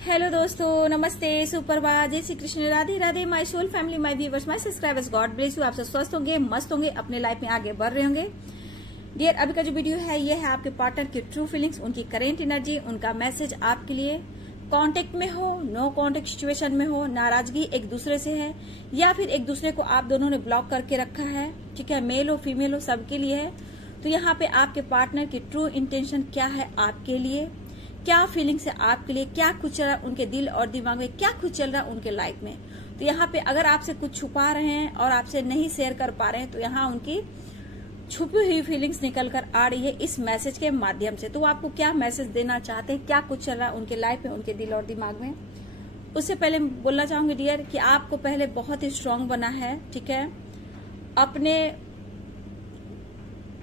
Hello दोस्तों, नमस्ते, सुप्रभात, जय Shri Krishna, Radhe Radhe, my soul family, my viewers, my subscribers, God bless you. आप सब स्वस्थ होंगे, मस्त होंगे, अपने लाइफ में आगे बढ़ रहे होंगे। डियर, अभी का जो वीडियो है ये है आपके पार्टनर की ट्रू फीलिंग्स, उनकी करेंट एनर्जी, उनका मैसेज आपके लिए। कांटेक्ट में हो, नो कांटेक्ट सिचुएशन में हो, नाराजगी एक दूसरे से है या फिर एक दूसरे को आप दोनों ने ब्लॉक करके रखा है, ठीक है, मेल हो फीमेल हो, सबके लिए है। तो यहाँ पे आपके पार्टनर की ट्रू इंटेंशन क्या है आपके लिए, क्या फीलिंग्स है आपके लिए, क्या कुछ चल रहा है उनके दिल और दिमाग में, क्या कुछ चल रहा है उनके लाइफ में। तो यहाँ पे अगर आपसे कुछ छुपा रहे हैं और आपसे नहीं शेयर कर पा रहे हैं तो यहाँ उनकी छुपी हुई फीलिंग्स निकल कर आ रही है इस मैसेज के माध्यम से। तो वो आपको क्या मैसेज देना चाहते हैं, क्या कुछ चल रहा है उनके लाइफ में, उनके दिल और दिमाग में। उससे पहले बोलना चाहूंगी डियर कि आपको पहले बहुत ही स्ट्रांग बना है, ठीक है, अपने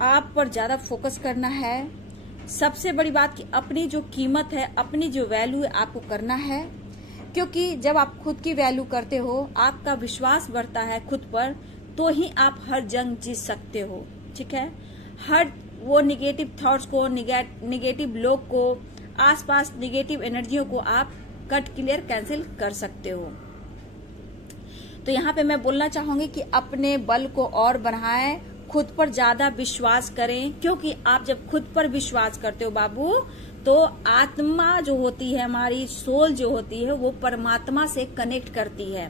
आप पर ज्यादा फोकस करना है। सबसे बड़ी बात कि अपनी जो कीमत है, अपनी जो वैल्यू है आपको करना है, क्योंकि जब आप खुद की वैल्यू करते हो, आपका विश्वास बढ़ता है खुद पर, तो ही आप हर जंग जीत सकते हो, ठीक है। हर वो निगेटिव थॉट्स को, निगेटिव लोग को, आसपास निगेटिव एनर्जियों को आप कट क्लियर कैंसिल कर सकते हो। तो यहाँ पे मैं बोलना चाहूंगी कि अपने बल को और बढ़ाएं, खुद पर ज्यादा विश्वास करें, क्योंकि आप जब खुद पर विश्वास करते हो बाबू, तो आत्मा जो होती है, हमारी सोल जो होती है, वो परमात्मा से कनेक्ट करती है।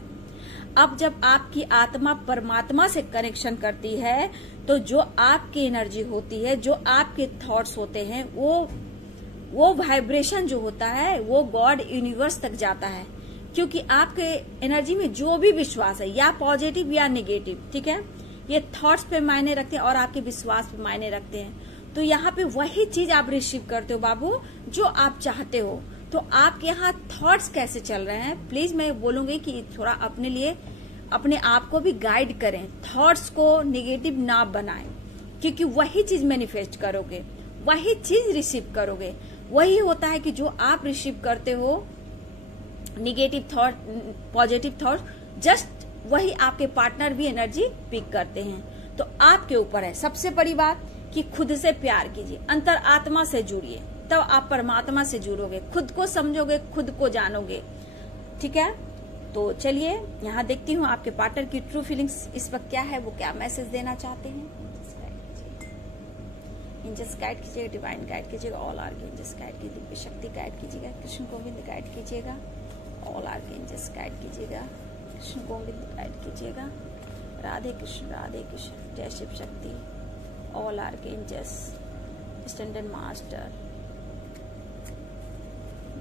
अब जब आपकी आत्मा परमात्मा से कनेक्शन करती है तो जो आपकी एनर्जी होती है, जो आपके थॉट्स होते हैं, वो वाइब्रेशन जो होता है वो गॉड यूनिवर्स तक जाता है, क्योंकि आपके एनर्जी में जो भी विश्वास है, या पॉजिटिव या नेगेटिव, ठीक है, ये थॉट्स पे मायने रखते हैं और आपके विश्वास पे मायने रखते हैं। तो यहाँ पे वही चीज आप रिसीव करते हो बाबू जो आप चाहते हो। तो आपके यहाँ थॉट्स कैसे चल रहे हैं, प्लीज मैं बोलूंगी कि थोड़ा अपने लिए अपने आप को भी गाइड करें, थॉट्स को नेगेटिव ना बनाएं, क्योंकि वही चीज मैनिफेस्ट करोगे, वही चीज रिसीव करोगे। वही होता है कि जो आप रिसीव करते हो negative thought, positive thought, just वही आपके पार्टनर भी एनर्जी पिक करते हैं। तो आपके ऊपर है सबसे बड़ी बात कि खुद से प्यार कीजिए, अंतर आत्मा से जुड़िए, तब आप परमात्मा से जुड़ोगे, खुद को समझोगे, खुद को जानोगे, ठीक है। तो चलिए यहाँ देखती हूँ आपके पार्टनर की ट्रू फीलिंग्स इस वक्त क्या है, वो क्या मैसेज देना चाहते हैं। एंजल्स गाइड कीजिएगा, डिवाइन गाइड कीजिएगा, ऑल आर्कएंजल्स गाइड कीजिए, दिव्य शक्ति गाइड कीजिएगा, कृष्ण गोविंद गाइड कीजिएगा, ऑल आर्कएंजल्स गाइड कीजिएगा, कृष्ण गोविंद गाइड कीजिएगा, राधे कृष्ण, जय Shiv Shakti, all archangels, standard master,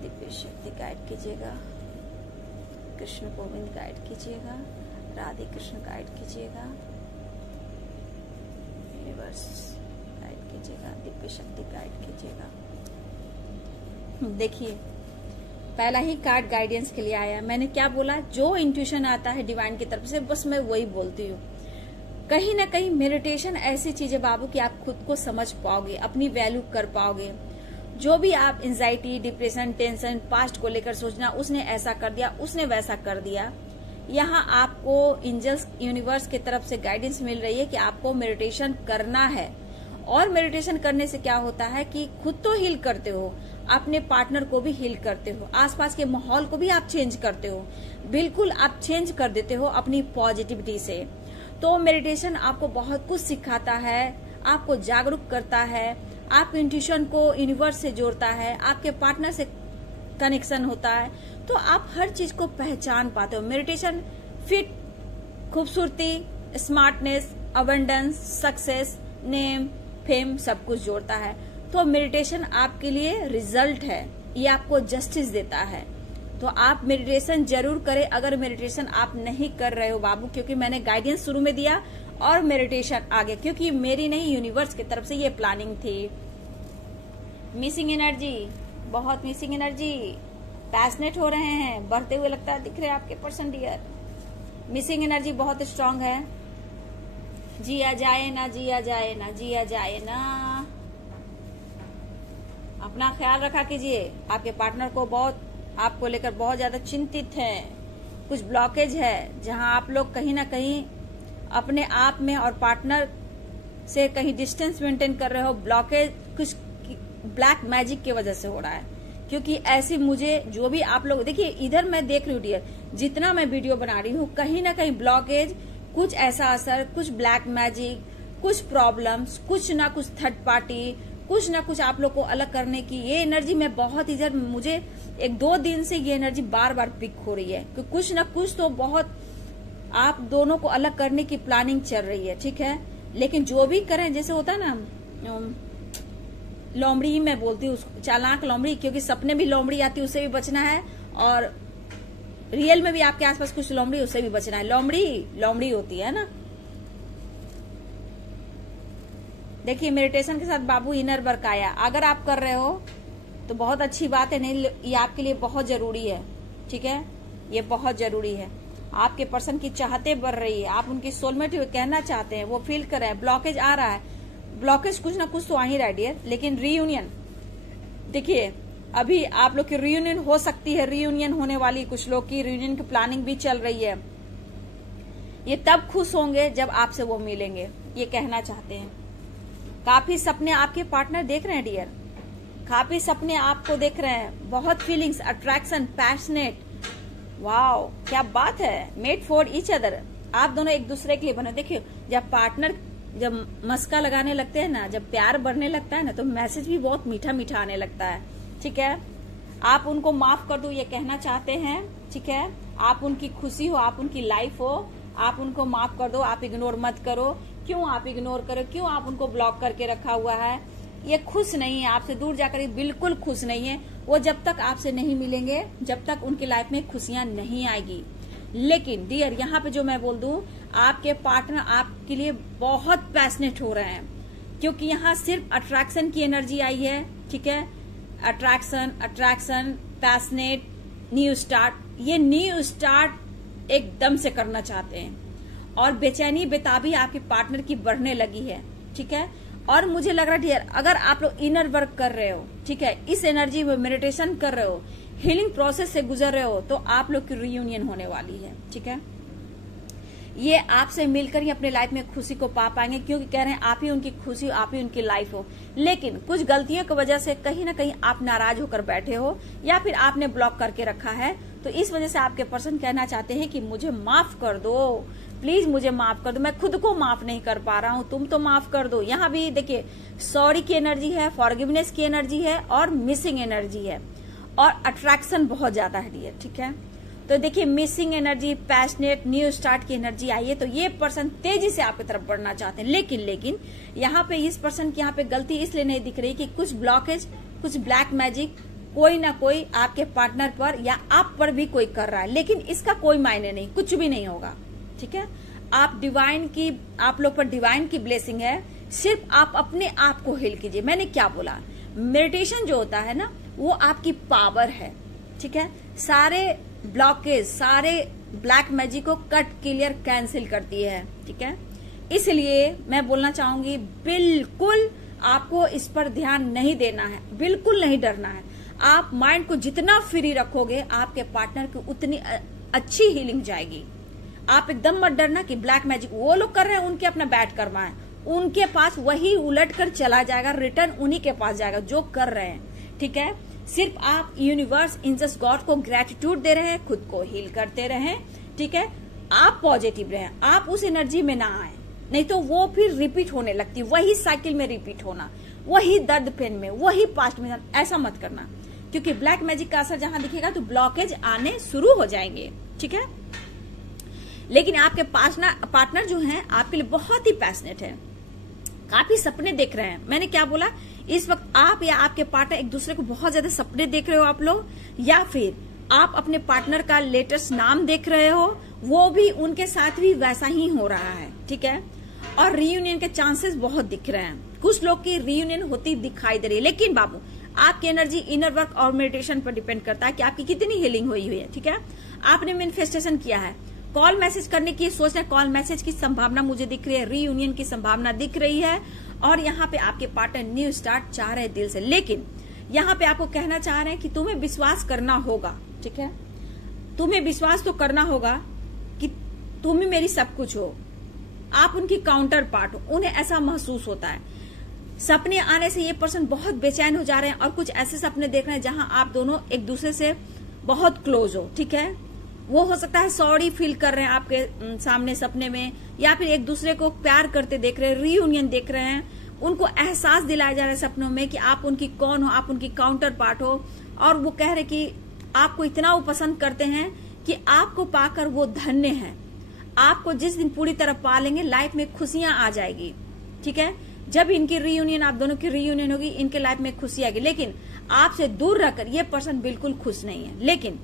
Divya शक्ति गाइड कीजिएगा, कृष्ण गोविंद गाइड कीजिएगा, राधे कृष्ण गाइड कीजिएगा, यूनिवर्स गाइड कीजिएगा, दिव्य शक्ति गाइड कीजिएगा। देखिए पहला ही कार्ड गाइडेंस के लिए आया। मैंने क्या बोला, जो इंट्यूशन आता है डिवाइन की तरफ से बस मैं वही बोलती हूँ। कहीं ना कहीं मेडिटेशन ऐसी चीज है बाबू कि आप खुद को समझ पाओगे, अपनी वैल्यू कर पाओगे। जो भी आप एंजाइटी, डिप्रेशन, टेंशन, पास्ट को लेकर सोचना, उसने ऐसा कर दिया, उसने वैसा कर दिया, यहाँ आपको एंजल्स यूनिवर्स की तरफ से गाइडेंस मिल रही है कि आपको मेडिटेशन करना है। और मेडिटेशन करने से क्या होता है कि खुद तो हील करते हो, अपने पार्टनर को भी हील करते हो, आसपास के माहौल को भी आप चेंज करते हो, बिल्कुल आप चेंज कर देते हो अपनी पॉजिटिविटी से। तो मेडिटेशन आपको बहुत कुछ सिखाता है, आपको जागरूक करता है, आपके इंट्यूशन को यूनिवर्स से जोड़ता है, आपके पार्टनर से कनेक्शन होता है, तो आप हर चीज को पहचान पाते हो। मेडिटेशन फिट, खूबसूरती, smartness, abundance, success, name, fame सब कुछ जोड़ता है। तो मेडिटेशन आपके लिए रिजल्ट है, ये आपको जस्टिस देता है। तो आप मेडिटेशन जरूर करें अगर मेडिटेशन आप नहीं कर रहे हो बाबू, क्योंकि मैंने गाइडेंस शुरू में दिया और मेडिटेशन आ गया, क्योंकि मेरी नहीं यूनिवर्स की तरफ से ये प्लानिंग थी। मिसिंग एनर्जी, बहुत मिसिंग एनर्जी, पैशनेट हो रहे हैं, बढ़ते हुए लगता है, दिख रहे हैं आपके पर्सन डियर। मिसिंग एनर्जी बहुत स्ट्रांग है, जिया जाए ना, जिया जाए ना, जिया जाए ना। अपना ख्याल रखा कीजिए, आपके पार्टनर को बहुत आपको लेकर बहुत ज्यादा चिंतित है, कुछ ब्लॉकेज है, जहां आप लोग कहीं ना कहीं अपने आप में और पार्टनर से कहीं डिस्टेंस मेंटेन कर रहे हो। ब्लॉकेज कुछ ब्लैक मैजिक की वजह से हो रहा है, क्योंकि ऐसे मुझे जो भी आप लोग देखिए, इधर मैं देख रही हूँ डियर, जितना मैं वीडियो बना रही हूँ कहीं ना कहीं ब्लॉकेज, कुछ ऐसा असर, कुछ ब्लैक मैजिक, कुछ प्रॉब्लम्स, कुछ ना कुछ थर्ड पार्टी, कुछ ना कुछ आप लोग को अलग करने की ये एनर्जी मैं बहुत इधर, मुझे 1-2 दिन से ये एनर्जी बार बार पिक हो रही है कि कुछ ना कुछ तो बहुत आप दोनों को अलग करने की प्लानिंग चल रही है, ठीक है। लेकिन जो भी करें, जैसे होता है ना, लोमड़ी ही मैं बोलती हूँ, चालाक लोमड़ी, क्योंकि सपने भी लोमड़ी आती है, उससे भी बचना है, और रियल में भी आपके आसपास कुछ लोमड़ी, उससे भी बचना है। लोमड़ी होती है ना। देखिए मेडिटेशन के साथ बाबू इनर वर्क आया, अगर आप कर रहे हो तो बहुत अच्छी बात है, नहीं ये आपके लिए बहुत जरूरी है, ठीक है, ये बहुत जरूरी है। आपके पर्सन की चाहते बढ़ रही है, आप उनकी सोलमेट कहना चाहते हैं, वो फील कर रहे हैं, ब्लॉकेज आ रहा है, ब्लॉकेज कुछ ना कुछ तो आ ही रहा है डियर। लेकिन रीयूनियन, देखिए अभी आप लोग की रीयूनियन हो सकती है, रीयूनियन होने वाली, कुछ लोग की रीयूनियन की प्लानिंग भी चल रही है। ये तब खुश होंगे जब आपसे वो मिलेंगे, ये कहना चाहते हैं। काफी सपने आपके पार्टनर देख रहे हैं डियर, काफी सपने आपको देख रहे हैं, बहुत फीलिंग्स, अट्रैक्शन, पैशनेट, वाओ क्या बात है, मेड फॉर ईच अदर, आप दोनों एक दूसरे के लिए बने। देखिए जब पार्टनर जब मस्का लगाने लगते हैं ना, जब प्यार बढ़ने लगता है ना, तो मैसेज भी बहुत मीठा मीठा आने लगता है, ठीक है। आप उनको माफ कर दो ये कहना चाहते हैं, ठीक है। आप उनकी खुशी हो, आप उनकी लाइफ हो, आप उनको माफ कर दो, आप इग्नोर मत करो। क्यों आप इग्नोर करो, क्यों आप उनको ब्लॉक करके रखा हुआ है? ये खुश नहीं है, आपसे दूर जाकर ये बिल्कुल खुश नहीं है। वो जब तक आपसे नहीं मिलेंगे, जब तक उनकी लाइफ में खुशियां नहीं आएगी। लेकिन डियर यहाँ पे जो मैं बोल दूं, आपके पार्टनर आपके लिए बहुत पैशनेट हो रहे हैं, क्योंकि यहाँ सिर्फ अट्रैक्शन की एनर्जी आई है, ठीक है। अट्रैक्शन, पैशनेट, न्यू स्टार्ट, ये न्यू स्टार्ट एकदम से करना चाहते हैं, और बेचैनी बेताबी आपके पार्टनर की बढ़ने लगी है, ठीक है। और मुझे लग रहा है डियर, अगर आप लोग इनर वर्क कर रहे हो, ठीक है, इस एनर्जी में मेडिटेशन कर रहे हो, हीलिंग प्रोसेस से गुजर रहे हो, तो आप लोग की रियूनियन होने वाली है, ठीक है। ये आपसे मिलकर ही अपने लाइफ में खुशी को पा पाएंगे, क्योंकि कह रहे हैं आप ही उनकी खुशी, आप ही उनकी लाइफ हो। लेकिन कुछ गलतियों की वजह से कहीं ना कहीं आप नाराज होकर बैठे हो, या फिर आपने ब्लॉक करके रखा है, तो इस वजह से आपके पर्सन कहना चाहते हैं कि मुझे माफ कर दो, प्लीज मुझे माफ कर दो, मैं खुद को माफ नहीं कर पा रहा हूँ, तुम तो माफ कर दो। यहाँ भी देखिए सॉरी की एनर्जी है, फॉरगिवनेस की एनर्जी है, और मिसिंग एनर्जी है, और अट्रैक्शन बहुत ज्यादा है डियर, ठीक है। तो देखिए missing energy, passionate, new start की एनर्जी आई है, तो ये पर्सन तेजी से आपकी तरफ बढ़ना चाहते हैं। लेकिन यहाँ पे इस पर्सन की यहाँ पे गलती इसलिए नहीं दिख रही कि कुछ ब्लॉकेज, कुछ ब्लैक मैजिक कोई ना कोई आपके पार्टनर पर या आप पर भी कोई कर रहा है, लेकिन इसका कोई मायने नहीं, कुछ भी नहीं होगा, ठीक है। आप लोग पर डिवाइन की ब्लेसिंग है, सिर्फ आप अपने आप को हील कीजिए। मैंने क्या बोला, मेडिटेशन जो होता है ना, वो आपकी पावर है, ठीक है। सारे ब्लॉकेज, सारे ब्लैक मैजिक को कट, क्लियर, कैंसिल करती है, ठीक है। इसलिए मैं बोलना चाहूंगी, बिल्कुल आपको इस पर ध्यान नहीं देना है, बिल्कुल नहीं डरना है। आप माइंड को जितना फ्री रखोगे, आपके पार्टनर की उतनी अच्छी हीलिंग जाएगी। आप एकदम मत डरना कि ब्लैक मैजिक वो लोग कर रहे हैं, उनके अपना बैट करवाएं, उनके पास वही उलट कर चला जाएगा, रिटर्न उन्हीं के पास जाएगा जो कर रहे हैं, ठीक है। सिर्फ आप यूनिवर्स, इंजस गॉड को ग्रेटिट्यूड दे रहे हैं, खुद को हील करते रहें, ठीक है। आप पॉजिटिव रहें, आप उस एनर्जी में ना आए, नहीं तो वो फिर रिपीट होने लगती, वही साइकिल में रिपीट होना, वही दर्द पेन में, वही पास्ट में, ऐसा मत करना, क्योंकि ब्लैक मैजिक का असर जहां दिखेगा तो ब्लॉकेज आने शुरू हो जाएंगे, ठीक है। लेकिन आपके पार्टनर जो हैं आपके लिए बहुत ही पैशनेट है, काफी सपने देख रहे हैं। मैंने क्या बोला, इस वक्त आप या आपके पार्टनर एक दूसरे को बहुत ज्यादा सपने देख रहे हो आप लोग, या फिर आप अपने पार्टनर का लेटेस्ट नाम देख रहे हो, वो भी उनके साथ भी वैसा ही हो रहा है, ठीक है। और रीयूनियन के चांसेस बहुत दिख रहे हैं, कुछ लोग की रीयूनियन होती दिखाई दे रही है। लेकिन बाबू आपकी एनर्जी इनर वर्क और मेडिटेशन पर डिपेंड करता है कि आपकी कितनी हीलिंग हुई है, ठीक है। आपने मैनिफेस्टेशन किया है, कॉल मैसेज करने की सोच रहे, कॉल मैसेज की संभावना मुझे दिख रही है, रीयूनियन की संभावना दिख रही है, और यहाँ पे आपके पार्टनर न्यू स्टार्ट चाह रहे दिल से। लेकिन यहाँ पे आपको कहना चाह रहे हैं कि तुम्हें विश्वास करना होगा, ठीक है। तुम्हें विश्वास तो करना होगा कि तुम ही मेरी सब कुछ हो, आप उनकी काउंटर पार्ट हो, उन्हें ऐसा महसूस होता है। सपने आने से ये पर्सन बहुत बेचैन हो जा रहे हैं और कुछ ऐसे सपने देख रहे हैं जहां आप दोनों एक दूसरे से बहुत क्लोज हो, ठीक है। वो हो सकता है सॉरी फील कर रहे हैं आपके सामने सपने में, या फिर एक दूसरे को प्यार करते देख रहे हैं, रीयूनियन देख रहे हैं। उनको एहसास दिलाया जा रहा है सपनों में कि आप उनकी कौन हो, आप उनकी काउंटर पार्ट हो, और वो कह रहे कि आपको इतना वो पसंद करते हैं कि आपको पाकर वो धन्य है। आपको जिस दिन पूरी तरह पा लेंगे लाइफ में खुशियां आ जाएगी, ठीक है। जब इनकी रीयूनियन, आप दोनों की रीयूनियन होगी, इनके लाइफ में खुशी आएगी। लेकिन आपसे दूर रहकर ये पर्सन बिल्कुल खुश नहीं है, लेकिन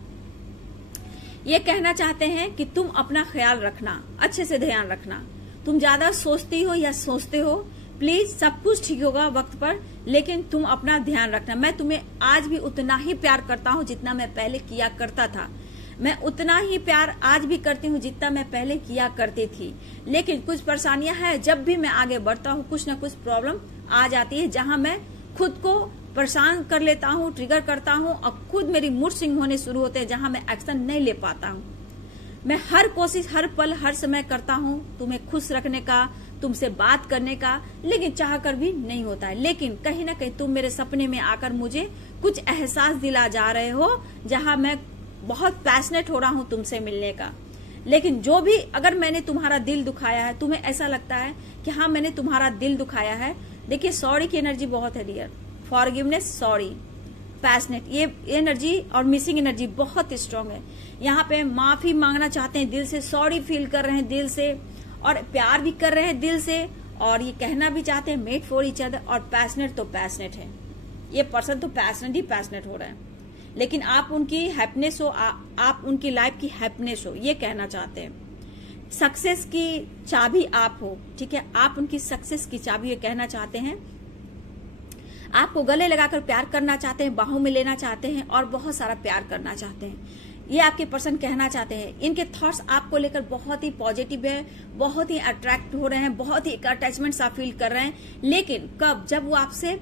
ये कहना चाहते हैं कि तुम अपना ख्याल रखना, अच्छे से ध्यान रखना। तुम ज्यादा सोचती हो या सोचते हो, प्लीज सब कुछ ठीक होगा वक्त पर, लेकिन तुम अपना ध्यान रखना। मैं तुम्हें आज भी उतना ही प्यार करता हूँ जितना मैं पहले किया करता था। मैं उतना ही प्यार आज भी करती हूँ जितना मैं पहले किया करती थी। लेकिन कुछ परेशानियां हैं, जब भी मैं आगे बढ़ता हूँ कुछ ना कुछ प्रॉब्लम आ जाती है, जहां मैं खुद को परेशान कर लेता हूँ, ट्रिगर करता हूँ, और खुद मेरी मूड स्विंग होने शुरू होते हैं, जहां मैं एक्शन नहीं ले पाता हूँ। मैं हर कोशिश, हर पल, हर समय करता हूँ तुम्हें खुश रखने का, तुमसे बात करने का, लेकिन चाह कर भी नहीं होता है। लेकिन कहीं ना कहीं तुम मेरे सपने में आकर मुझे कुछ एहसास दिला जा रहे हो, जहां मैं बहुत पैशनेट हो रहा हूं तुमसे मिलने का। लेकिन जो भी, अगर मैंने तुम्हारा दिल दुखाया है, तुम्हें ऐसा लगता है कि हाँ मैंने तुम्हारा दिल दुखाया है, देखिए सॉरी की एनर्जी बहुत है डियर, फॉरगिवनेस, सॉरी, पैशनेट, ये एनर्जी और मिसिंग एनर्जी बहुत स्ट्रांग है। यहाँ पे माफी मांगना चाहते हैं दिल से, सॉरी फील कर रहे हैं दिल से, और प्यार भी कर रहे हैं दिल से, और ये कहना भी चाहते हैं मेड फॉर ईच अदर। और पैशनेट तो पैशनेट है, ये पर्सन तो पैशनेट ही पैशनेट हो रहा है। लेकिन आप उनकी हैप्पीनेस हो, आप उनकी लाइफ की हैप्पीनेस हो, ये कहना चाहते हैं। सक्सेस की चाबी आप हो, ठीक है, आप उनकी सक्सेस की चाबी ये कहना चाहते हैं। आपको गले लगाकर प्यार करना चाहते हैं, बाहों में लेना चाहते हैं, और बहुत सारा प्यार करना चाहते हैं, ये आपके पर्सन कहना चाहते हैं। इनके थॉट्स आपको लेकर बहुत ही पॉजिटिव है, बहुत ही अट्रैक्ट हो रहे हैं, बहुत ही अटैचमेंट सा फील कर रहे हैं। लेकिन कब, जब वो आपसे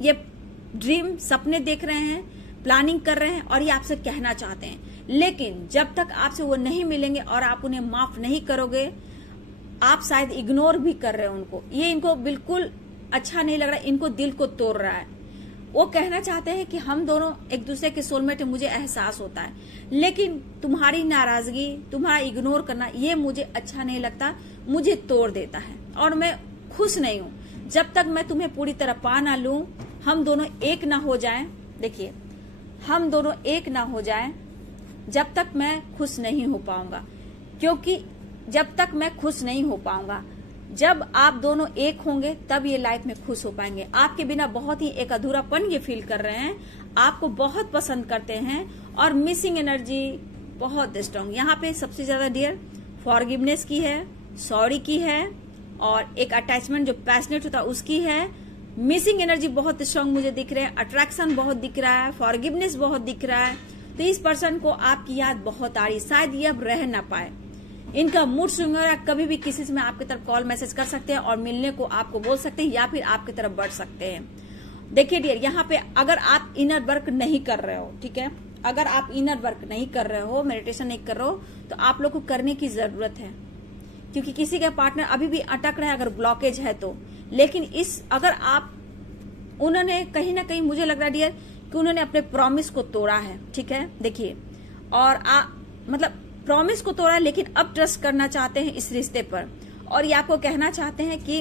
ये ड्रीम, सपने देख रहे हैं, प्लानिंग कर रहे हैं, और ये आपसे कहना चाहते हैं। लेकिन जब तक आपसे वो नहीं मिलेंगे और आप उन्हें माफ नहीं करोगे, आप शायद इग्नोर भी कर रहे हो उनको, ये इनको बिल्कुल अच्छा नहीं लग रहा है, इनको दिल को तोड़ रहा है। वो कहना चाहते हैं कि हम दोनों एक दूसरे के सोलमेट है, मुझे एहसास होता है, लेकिन तुम्हारी नाराजगी, तुम्हारा इग्नोर करना, ये मुझे अच्छा नहीं लगता, मुझे तोड़ देता है, और मैं खुश नहीं हूं। जब तक मैं तुम्हें पूरी तरह पा ना लूं, हम दोनों एक ना हो जाएं, देखिए हम दोनों एक ना हो जाएं, जब तक मैं खुश नहीं हो पाऊंगा। क्योंकि जब तक मैं खुश नहीं हो पाऊंगा, जब आप दोनों एक होंगे तब ये लाइफ में खुश हो पाएंगे। आपके बिना बहुत ही एक अधूरापन ये फील कर रहे हैं, आपको बहुत पसंद करते हैं, और मिसिंग एनर्जी बहुत स्ट्रांग। यहाँ पे सबसे ज्यादा डियर फॉरगिवनेस की है, सॉरी की है, और एक अटैचमेंट जो पैशनेट होता है उसकी है। मिसिंग एनर्जी बहुत स्ट्रांग मुझे दिख रहे हैं, अट्रैक्शन बहुत दिख रहा है, फॉरगिवनेस बहुत दिख रहा है। तो इस पर्सन को आपकी याद बहुत आ रही, शायद ये अब रह ना पाए। इनका मूड स्विंग हो रहा है, कभी भी किसी से आपकी तरफ कॉल मैसेज कर सकते हैं और मिलने को आपको बोल सकते हैं, या फिर आपकी तरफ बढ़ सकते हैं। देखिए डियर, यहाँ पे अगर आप इनर वर्क नहीं कर रहे हो, ठीक है, अगर आप इनर वर्क नहीं कर रहे हो, मेडिटेशन नहीं कर रहे हो, तो आप लोग को करने की जरूरत है। क्योंकि किसी का पार्टनर अभी भी अटक रहा है, अगर ब्लॉकेज है तो। लेकिन अगर आप, उन्होंने कहीं ना कहीं मुझे लग रहा है डियर कि उन्होंने अपने प्रॉमिस को तोड़ा है, ठीक है, देखिए, और मतलब प्रॉमिस को तोड़ा, लेकिन अब ट्रस्ट करना चाहते हैं इस रिश्ते पर, और ये आपको कहना चाहते हैं कि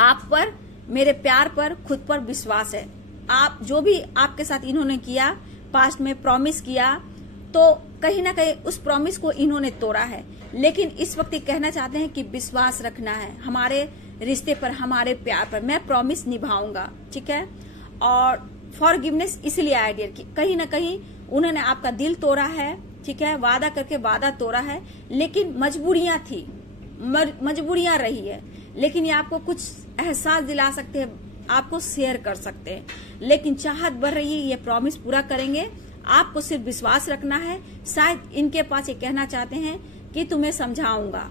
आप पर, मेरे प्यार पर, खुद पर विश्वास है। आप जो भी आपके साथ इन्होंने किया, पास्ट में प्रॉमिस किया, तो कहीं ना कहीं उस प्रॉमिस को इन्होंने तोड़ा है। लेकिन इस वक्त ये कहना चाहते हैं कि विश्वास रखना है हमारे रिश्ते पर, हमारे प्यार पर, मैं प्रॉमिस निभाऊंगा, ठीक है। और फॉरगिवनेस इसलिए आया डियर कि कहीं ना कहीं उन्होंने आपका दिल तोड़ा है, ठीक है, वादा करके वादा तोड़ा है, लेकिन मजबूरियां थी, मजबूरियां रही है। लेकिन ये आपको कुछ एहसास दिला सकते हैं, आपको शेयर कर सकते हैं, लेकिन चाहत बढ़ रही है, ये प्रॉमिस पूरा करेंगे। आपको सिर्फ विश्वास रखना है। शायद इनके पास ये कहना चाहते हैं कि तुम्हें समझाऊंगा,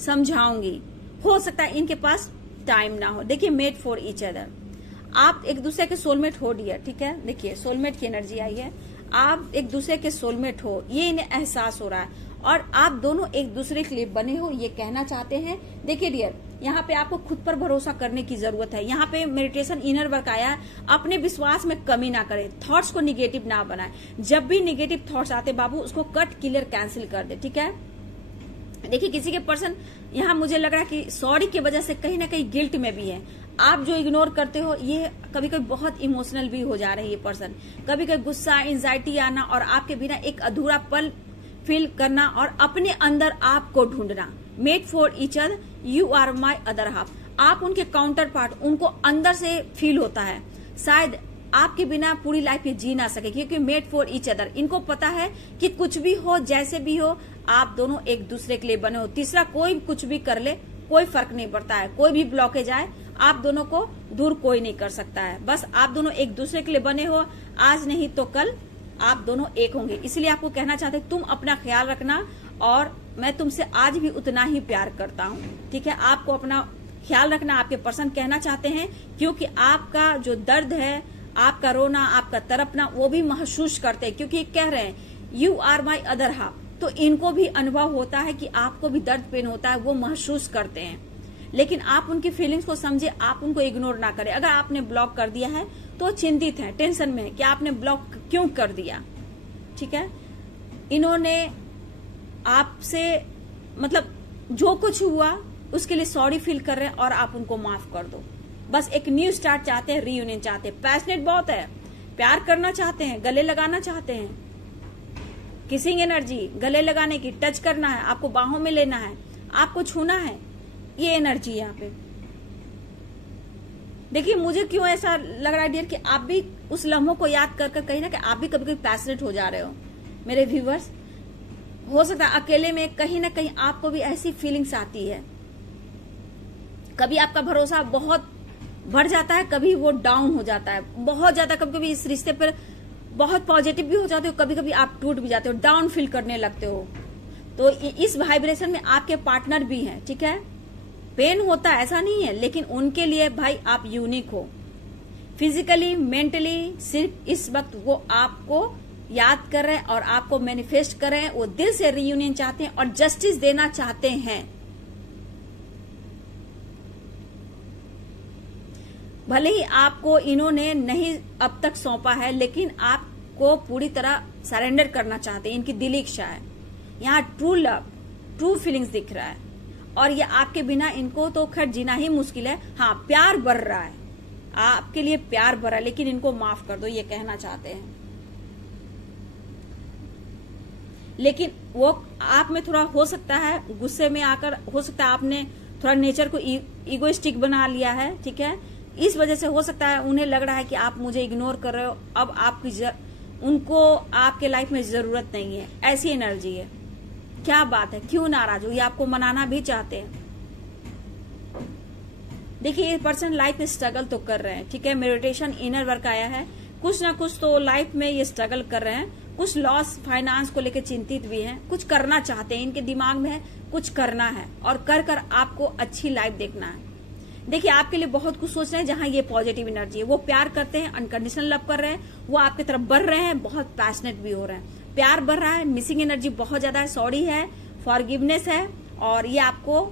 समझाऊंगी। हो सकता है इनके पास टाइम ना हो। देखिए मेड फॉर ईच अदर, आप एक दूसरे के सोलमेट हो डियर, ठीक है, देखिए सोलमेट की एनर्जी आई है, आप एक दूसरे के सोलमेट हो, ये इन्हें एहसास हो रहा है, और आप दोनों एक दूसरे के लिए बने हो, ये कहना चाहते हैं। देखिए डियर, यहाँ पे आपको खुद पर भरोसा करने की जरूरत है। यहाँ पे मेडिटेशन इनर वर्क आया है, अपने विश्वास में कमी ना करे, थॉट्स को निगेटिव ना बनाए। जब भी निगेटिव थॉट्स आते बाबू उसको कट क्लियर कैंसिल कर दे, ठीक है। देखिए किसी के पर्सन यहाँ मुझे लग रहा है कि सॉरी की वजह से कहीं ना कहीं गिल्ट में भी है। आप जो इग्नोर करते हो ये कभी कभी बहुत इमोशनल भी हो जा रहे हैं ये पर्सन। कभी कभी गुस्सा, एंजाइटी आना और आपके बिना एक अधूरा पल फील करना और अपने अंदर आपको ढूंढना। Made for each other, you are my other half. आप उनके काउंटर पार्ट, उनको अंदर से फील होता है शायद आपके बिना पूरी लाइफ में जी ना सके, क्योंकि मेड फॉर ईच अदर। इनको पता है कि कुछ भी हो, जैसे भी हो, आप दोनों एक दूसरे के लिए बने हो। तीसरा कोई कुछ भी कर ले कोई फर्क नहीं पड़ता है, कोई भी ब्लॉकेज आए आप दोनों को दूर कोई नहीं कर सकता है। बस आप दोनों एक दूसरे के लिए बने हो, आज नहीं तो कल आप दोनों एक होंगे। इसलिए आपको कहना चाहते तुम अपना ख्याल रखना और मैं तुमसे आज भी उतना ही प्यार करता हूँ, ठीक है। आपको अपना ख्याल रखना आपके पर्सन कहना चाहते हैं, क्योंकि आपका जो दर्द है, आपका रोना, आपका तड़पना वो भी महसूस करते हैं, क्योंकि कह रहे हैं you are my other half. तो इनको भी अनुभव होता है कि आपको भी दर्द पेन होता है, वो महसूस करते हैं। लेकिन आप उनकी फीलिंग्स को समझे, आप उनको इग्नोर ना करें। अगर आपने ब्लॉक कर दिया है तो चिंतित है, टेंशन में है कि आपने ब्लॉक क्यों कर दिया, ठीक है। इन्होंने आपसे मतलब जो कुछ हुआ उसके लिए सॉरी फील कर रहे हैं और आप उनको माफ कर दो। बस एक न्यू स्टार्ट चाहते हैं, रीयूनियन चाहते हैं, पैशनेट बहुत है, प्यार करना चाहते हैं, गले लगाना चाहते हैं, किसिंग एनर्जी, गले लगाने की, टच करना है, आपको बाहों में लेना है, आपको छूना है, ये एनर्जी यहाँ पे। देखिए मुझे क्यों ऐसा लग रहा है डियर कि आप भी उस लम्हों को याद कर कर कहीं ना कहीं आप भी कभी कभी पैशनेट हो जा रहे हो। मेरे व्यूवर्स, हो सकता है अकेले में कहीं ना कहीं आपको भी ऐसी फीलिंग्स आती है। कभी आपका भरोसा बहुत बढ़ जाता है, कभी वो डाउन हो जाता है बहुत ज्यादा। कभी कभी इस रिश्ते पर बहुत पॉजिटिव भी हो जाते हो, कभी कभी आप टूट भी जाते हो, डाउन फील करने लगते हो। तो इस वाइब्रेशन में आपके पार्टनर भी हैं, ठीक है। पेन होता है ऐसा नहीं है, लेकिन उनके लिए भाई आप यूनिक हो, फिजिकली, मेंटली। सिर्फ इस वक्त वो आपको याद कर रहे हैं और आपको मैनिफेस्ट कर रहे हैं। वो दिल से रीयूनियन चाहते हैं और जस्टिस देना चाहते हैं। भले ही आपको इन्होंने नहीं अब तक सौंपा है, लेकिन आपको पूरी तरह सरेंडर करना चाहते हैं, इनकी दिली इच्छा है। यहाँ ट्रू लव, ट्रू फीलिंग्स दिख रहा है और ये आपके बिना इनको तो खैर जीना ही मुश्किल है। हाँ, प्यार बढ़ रहा है, आपके लिए प्यार बढ़ रहा है, लेकिन इनको माफ कर दो, ये कहना चाहते हैं। लेकिन वो आप में थोड़ा हो सकता है गुस्से में आकर, हो सकता है आपने थोड़ा नेचर को ईगोइस्टिक बना लिया है, ठीक है। इस वजह से हो सकता है उन्हें लग रहा है कि आप मुझे इग्नोर कर रहे हो, अब आपकी उनको आपके लाइफ में जरूरत नहीं है, ऐसी एनर्जी है। क्या बात है, क्यों नाराज हो, ये आपको मनाना भी चाहते हैं। देखिए ये पर्सन लाइफ में स्ट्रगल तो कर रहे हैं, ठीक है। मेडिटेशन इनर वर्क आया है, कुछ ना कुछ तो लाइफ में ये स्ट्रगल कर रहे हैं। कुछ लॉस, फाइनेंस को लेकर चिंतित भी हैं, कुछ करना चाहते हैं, इनके दिमाग में है कुछ करना है और कर कर आपको अच्छी लाइफ देखना है। देखिए आपके लिए बहुत कुछ सोच रहे हैं, जहां ये पॉजिटिव एनर्जी है। वो प्यार करते हैं, अनकंडीशनल लव कर रहे हैं, वो आपकी तरफ बढ़ रहे हैं, बहुत पैशनेट भी हो रहे हैं, प्यार बढ़ रहा है, मिसिंग एनर्जी बहुत ज्यादा है, सॉरी है, फॉरगिवनेस है और ये आपको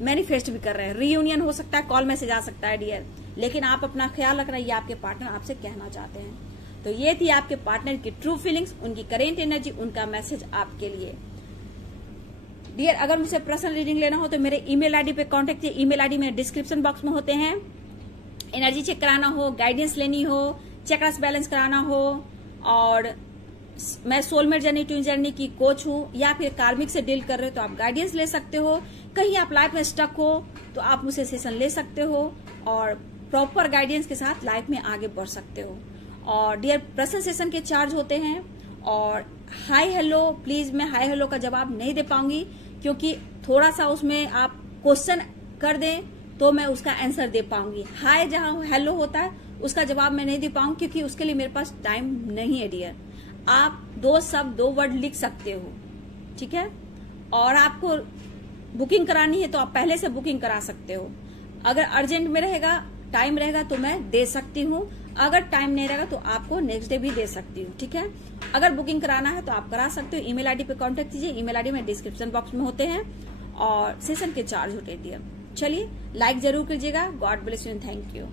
मैनिफेस्ट भी कर रहे हैं। रीयूनियन हो सकता है, कॉल मैसेज आ सकता है डियर, लेकिन आप अपना ख्याल रखना, ये आपके पार्टनर आपसे कहना चाहते हैं। तो ये थी आपके पार्टनर की ट्रू फीलिंग्स, उनकी करेंट एनर्जी, उनका मैसेज आपके लिए। डियर, अगर मुझसे पर्सनल रीडिंग लेना हो तो मेरे ईमेल आईडी पे कांटेक्ट कीजिए। ईमेल आईडी मेरे डिस्क्रिप्शन बॉक्स में होते हैं। एनर्जी चेक कराना हो, गाइडेंस लेनी हो, चक्रस बैलेंस कराना हो, और मैं सोलमेट जर्नी, ट्विन जर्नी की कोच हूँ, या फिर कार्मिक से डील कर रहे हो तो आप गाइडेंस ले सकते हो। कहीं आप लाइफ में स्टक हो तो आप मुझसे सेशन ले सकते हो और प्रॉपर गाइडेंस के साथ लाइफ में आगे बढ़ सकते हो। और डियर, पर्सनल सेशन के चार्ज होते हैं। और हाय हेलो, प्लीज मैं हाय हेलो का जवाब नहीं दे पाऊंगी, क्योंकि थोड़ा सा उसमें आप क्वेश्चन कर दें तो मैं उसका आंसर दे पाऊंगी। हाय जहां हेलो होता है उसका जवाब मैं नहीं दे पाऊंगी, क्योंकि उसके लिए मेरे पास टाइम नहीं है डियर। आप 2 शब्द 2 वर्ड लिख सकते हो, ठीक है। और आपको बुकिंग करानी है तो आप पहले से बुकिंग करा सकते हो। अगर अर्जेंट में रहेगा, टाइम रहेगा तो मैं दे सकती हूँ, अगर टाइम नहीं रहेगा तो आपको नेक्स्ट डे भी दे सकती हूँ, ठीक है। अगर बुकिंग कराना है तो आप करा सकते हो। ईमेल आईडी पे कांटेक्ट कीजिए, ईमेल आईडी में डिस्क्रिप्शन बॉक्स में होते हैं और सेशन के चार्ज होते हैं। चलिए लाइक जरूर कीजिएगा। God bless you and thank you.